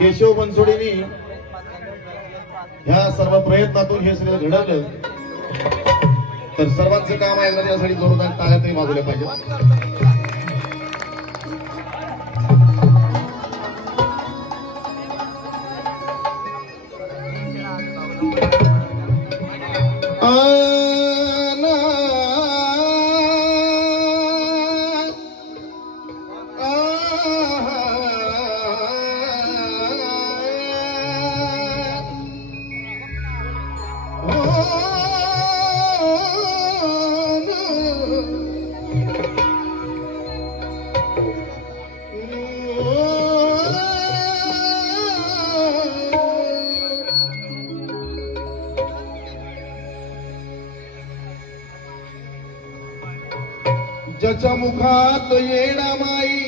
केशव बनसोडेंनी ह्या सर्व प्रयत्नातून हे सगळं घडवलं, तर सर्वांचं काम आहे ना, त्यासाठी जोरदार टाळ्या तरी वाजवल्या पाहिजे. ज्याच्या मुखात येणा माई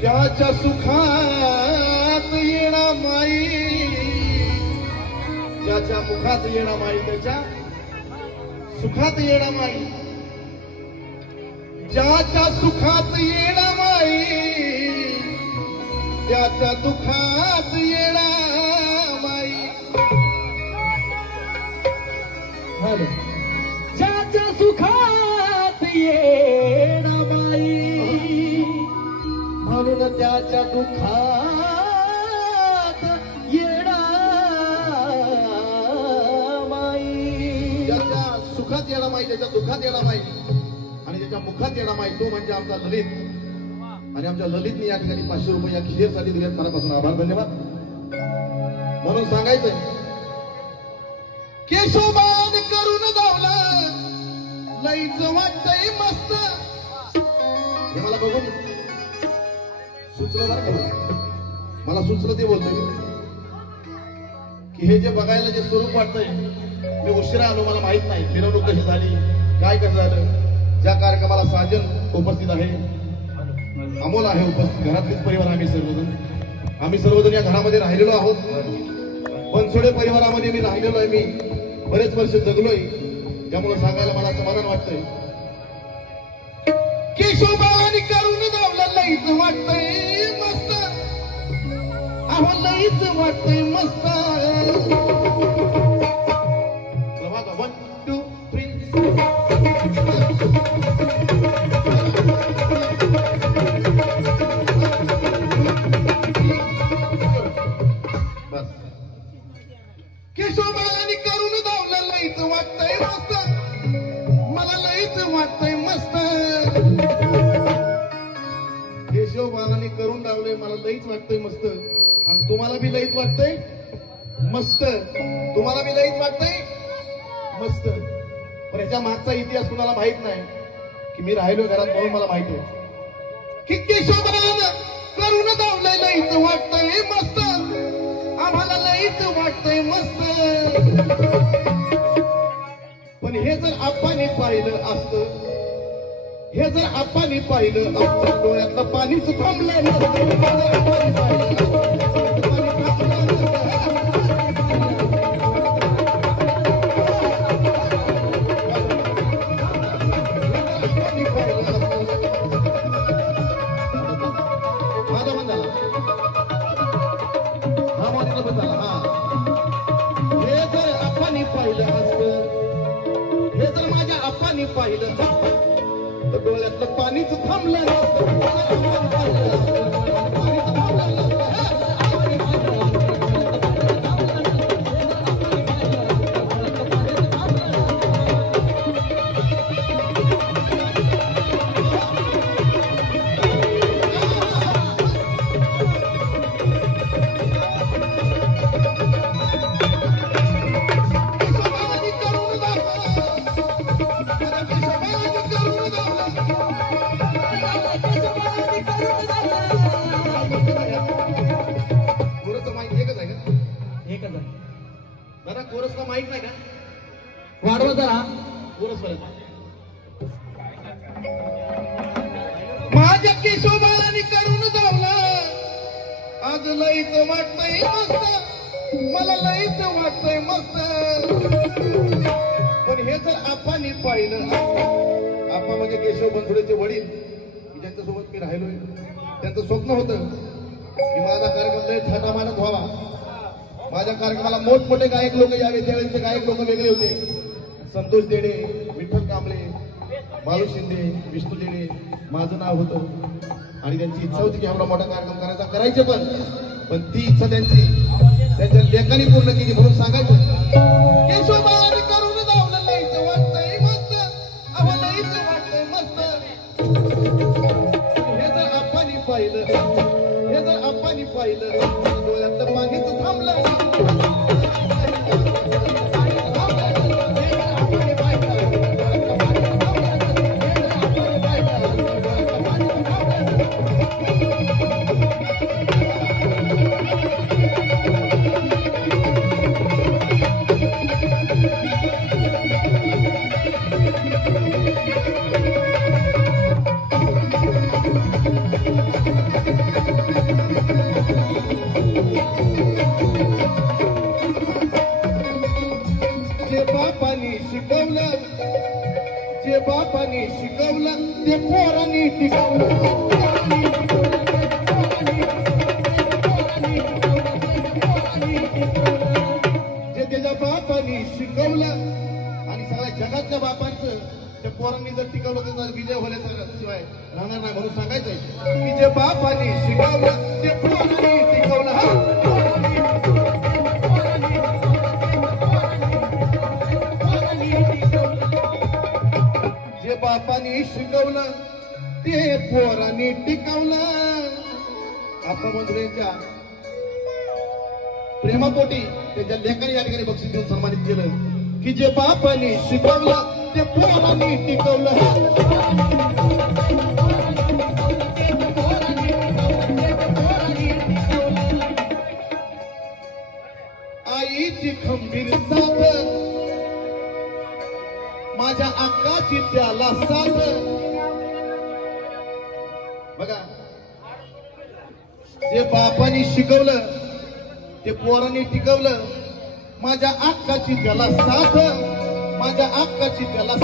त्याच्या सुखात येणा माई, ज्याच्या मुखात येणा माई त्याच्या सुखात येणा माई, ज्याच्या सुखात येणा माई त्याच्या दुखात येणा माई. ज्याच्या सुखात येणा माई म्हणून त्याच्या दुखात येणा माई. ज्याच्या सुखात येणा माई त्याच्या दुखात येणा माई आणि त्याच्या मुखात येणा माई, तो म्हणजे आमचा ललित. आणि आमच्या ललितने या ठिकाणी 500 रुपये या खिशीसाठी दिलेत, मनापासून आभार, धन्यवाद. म्हणून सांगायचंय, केशवमान करून धावला लईच वाटतंय मस्त. हे मला बघून सुचलं बरं का, मला सुचलं ते बोलतोय की हे जे बघायला जे स्वरूप वाटतंय, मी उशिरा आलो, मला माहित नाही मिरवणूक कशी झाली, काय कसं झालं. ज्या कार्यक्रमाला साजन उपस्थित आहे, अमोल आहे उपस्थित, घरातलेच परिवार आम्ही सर्वजण या घरामध्ये राहिलेलो आहोत. बनसोडे परिवारामध्ये मी राहिलेलो आहे, मी बरेच वर्ष जगलोय, त्यामुळे सांगायला मला समाधान वाटतंय. केशवबानी करून धावलं लईच वाटतंय मस्त, अहो लईच वाटतंय मस्त. 1 2 3 बस. केशवबानी करून धावलं लईच वाटतंय मस्त, मला लईच वाटतंय मस्त. केशवबानी करून धावलंय, मला लईच वाटतंय मस्त. आणि तुम्हाला बी लईच वाटतंय मस्त, तुम्हाला बी लईच वाटतंय मस्त. पण याच्या मागचा इतिहास कुणाला माहित नाही की मी राहिलो घरात, म्हणून मला माहित आहे की केशवबानं करून धावलंय लईच वाटतंय मस्त, आम्हाला लईच वाटतंय मस्त. पण हे जर आप्पांनी पाहिलं असतं, हे जर आप्पांनी पाहिलं असतं, डोळ्यातलं पाणीच थांबलं नसतं. पाहिलं तर डोळ्यातलं पाणीच थांबलं कोरसला माहित नाही का? वाढवा जरा कोरस माझ्या केशवबाळाने करून धावला आज लईच वाटतंय मस्त, मला लईच वाटतंय मस्त. पण हे जर आपांनी पाहिलं, आपा म्हणजे केशव बनसोडेचे वडील, ज्यांच्यासोबत मी राहिलोय. त्यांचं स्वप्न होतं की माझा कार्यक्रम लय थाटामाटात व्हावा, माझ्या कार्यक्रमाला मोठमोठे गायक लोक यावे. त्यावेळेचे गायक लोक वेगळे होते. संतोष देडे, विठ्ठल कांबळे, बालू शिंदे, विष्णू देडे माझं नाव होतं. आणि त्यांची इच्छा होती की एवढा मोठा कार्यक्रम करायचे पण ती इच्छा त्यांच्या लेखांनी पूर्ण केली. म्हणून सांगायचं केशवबावाने करून जावलं लईच वाटतंय मस्त, अहो लईच वाटतंय मस्त. हे जर आप्पानी पाहिलं, हे जर आप्पानी पाहिलं, डोळ्यातलं पाणीच थांबलं. जे बापाने शिकवलं ते पोरांनी टिकवलं. जे त्याच्या बापाने शिकवलं आणि सगळ्या जगातल्या बापांचं त्या पोरांनी जर टिकवलं तर विजय होण्याशिवाय राहणार नाही. म्हणून सांगायचंय की जे बापाने शिकवलं ते पोरांनी टिकवलं. जे बापाने शिकवलं ते पोरांनी टिकवलं. आप्पामंत्र्यांच्या प्रेमापोटी त्यांच्या लेखाने या ठिकाणी बक्षीस देऊन सन्मानित केलं की जे बापाने शिकवलं ते पोरांनी टिकवलं. आईची खंबीर साथ, माझ्या अक्काची त्याला साथ. बघा, जे बापाने शिकवलं ते पोरांनी टिकवलं. माझ्या अक्काची त्याला साथ, माझ्या अक्काची त्याला